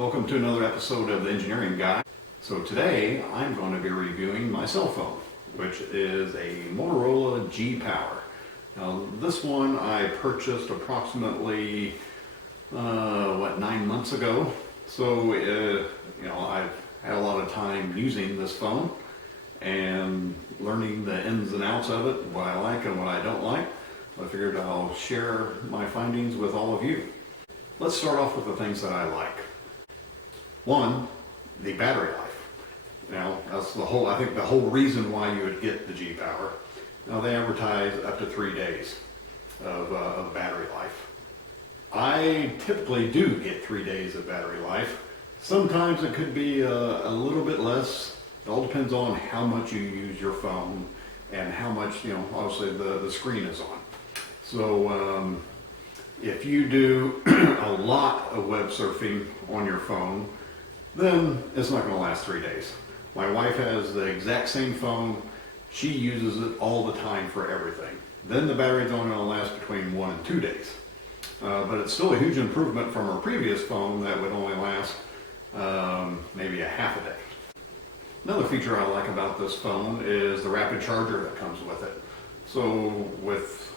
Welcome to another episode of the Engineering Guy. So today I'm going to be reviewing my cell phone, which is a Motorola G Power. Now this one I purchased approximately 9 months ago. So I've had a lot of time using this phone and learning the ins and outs of it, what I like and what I don't like. So I figured I'll share my findings with all of you. Let's start off with the things that I like. One, the battery life. Now, that's I think the whole reason why you would get the G Power. Now, they advertise up to 3 days of battery life. I typically do get 3 days of battery life. Sometimes it could be a little bit less. It all depends on how much you use your phone and how much, obviously the screen is on. So if you do a lot of web surfing on your phone, then it's not going to last 3 days. My wife has the exact same phone. She uses it all the time for everything. Then the battery's only going to last between 1 and 2 days. But it's still a huge improvement from her previous phone that would only last maybe a half a day. Another feature I like about this phone is the rapid charger that comes with it. So with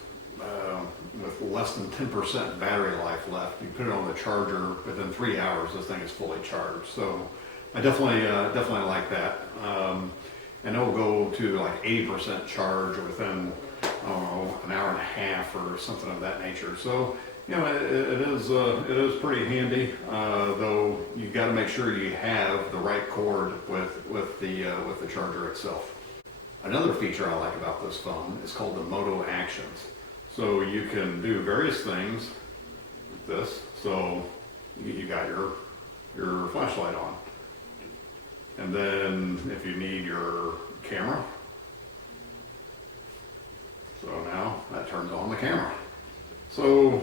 less than 10% battery life left, you put it on the charger, within 3 hours this thing is fully charged. So I definitely like that. And it'll go to like 80% charge within, an hour and a half or something of that nature. So it is pretty handy, though you got to make sure you have the right cord with the charger itself. Another feature I like about this phone is called the Moto Actions. So you can do various things with this. So you got your flashlight on, and then if you need your camera, so now that turns on the camera. So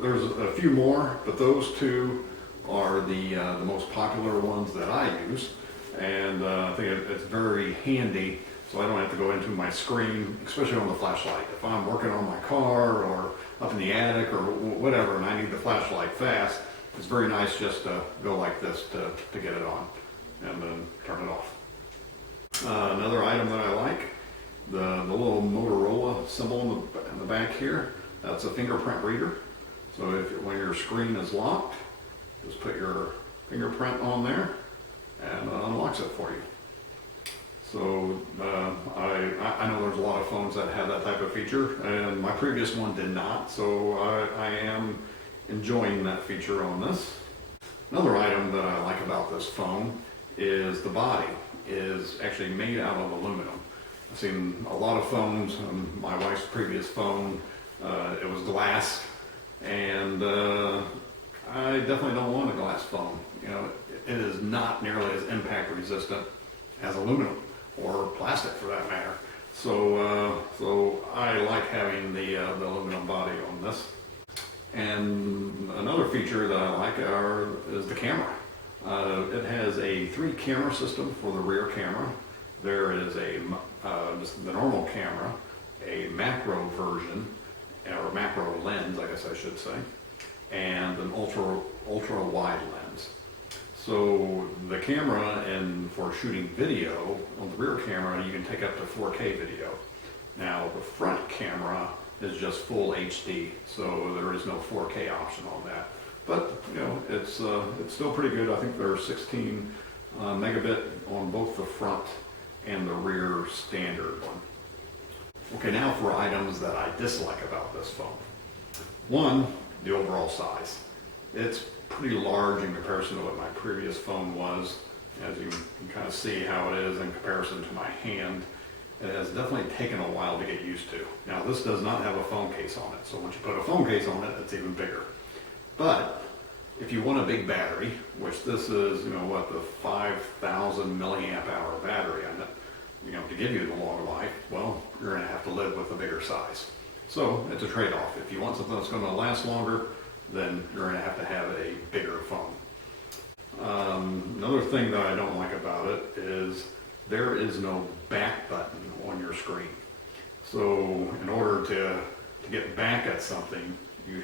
there's a few more, but those two are the most popular ones that I use, and I think it's very handy. So I don't have to go into my screen, especially on the flashlight. If I'm working on my car or up in the attic or whatever, and I need the flashlight fast, it's very nice just to go like this to get it on and then turn it off. Another item that I like, the little Motorola symbol in the back here, that's a fingerprint reader. So when your screen is locked, just put your fingerprint on there and it unlocks it for you. So I know there's a lot of phones that have that type of feature, and my previous one did not, so I am enjoying that feature on this. Another item that I like about this phone is the body is actually made out of aluminum. I've seen a lot of phones, my wife's previous phone, it was glass, and I definitely don't want a glass phone. It is not nearly as impact resistant as aluminum, or plastic for that matter. So I like having the aluminum body on this. And another feature that I like is the camera. It has a 3 camera system for the rear camera. There is just the normal camera, a macro version, or macro lens, I guess I should say, and an ultra wide lens. So the camera, and for shooting video on the rear camera, you can take up to 4K video. Now the front camera is just full HD, so there is no 4K option on that. But it's still pretty good. I think there's 16 megabit on both the front and the rear standard one. Okay, now for items that I dislike about this phone. One, the overall size. It's pretty large in comparison to what my previous phone was. As you can kind of see how it is in comparison to my hand. It has definitely taken a while to get used to. Now this does not have a phone case on it, so once you put a phone case on it, it's even bigger. But if you want a big battery, which this is, the 5,000 milliamp hour battery on it, to give you the longer life, well, you're going to have to live with a bigger size. So it's a trade-off. If you want something that's going to last longer, then you're going to have a bigger phone. Another thing that I don't like about it is there is no back button on your screen. So in order to get back at something, you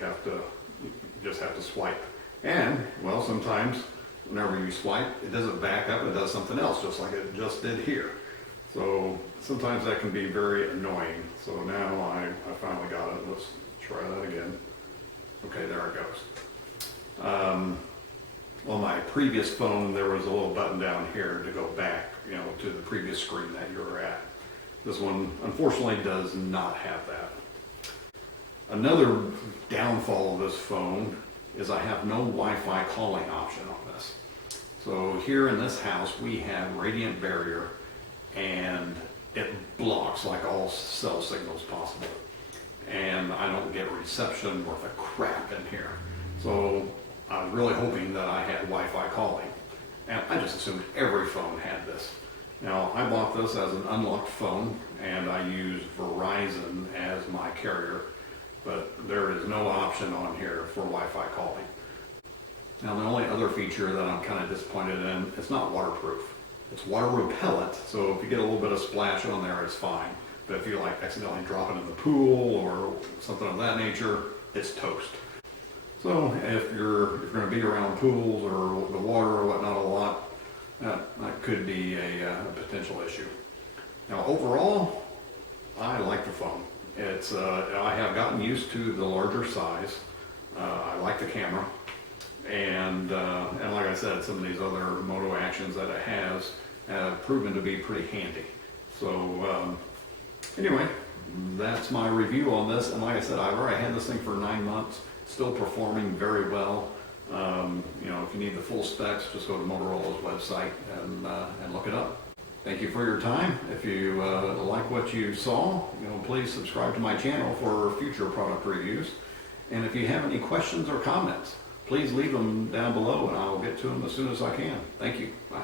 just have to swipe And, well, sometimes whenever you swipe, it doesn't back up, it does something else, just like it just did here. So sometimes that can be very annoying. So now I finally got it. Let's try that again. Okay, there it goes. On my previous phone, there was a little button down here to go back, to the previous screen that you were at. This one, unfortunately, does not have that. Another downfall of this phone is I have no Wi-Fi calling option on this. So here in this house, we have radiant barrier, and it blocks like all cell signals possible. And I don't get reception worth a crap in here. So I was really hoping that I had Wi-Fi calling. And I just assumed every phone had this. Now, I bought this as an unlocked phone, and I use Verizon as my carrier, but there is no option on here for Wi-Fi calling. Now, the only other feature that I'm kind of disappointed in, it's not waterproof. It's water repellent, so if you get a little bit of splash on there, it's fine. But if you accidentally drop it in the pool or something of that nature, it's toast. So if you're going to be around pools or the water or whatnot a lot, that could be a potential issue. Now overall, I like the phone. It's I have gotten used to the larger size. I like the camera, and like I said, some of these other Moto Actions that it has have proven to be pretty handy. So anyway, that's my review on this. And like I said, I've already had this thing for 9 months, still performing very well. If you need the full specs, just go to Motorola's website and look it up. Thank you for your time. If you like what you saw, please subscribe to my channel for future product reviews. And if you have any questions or comments, please leave them down below and I'll get to them as soon as I can. Thank you. Bye.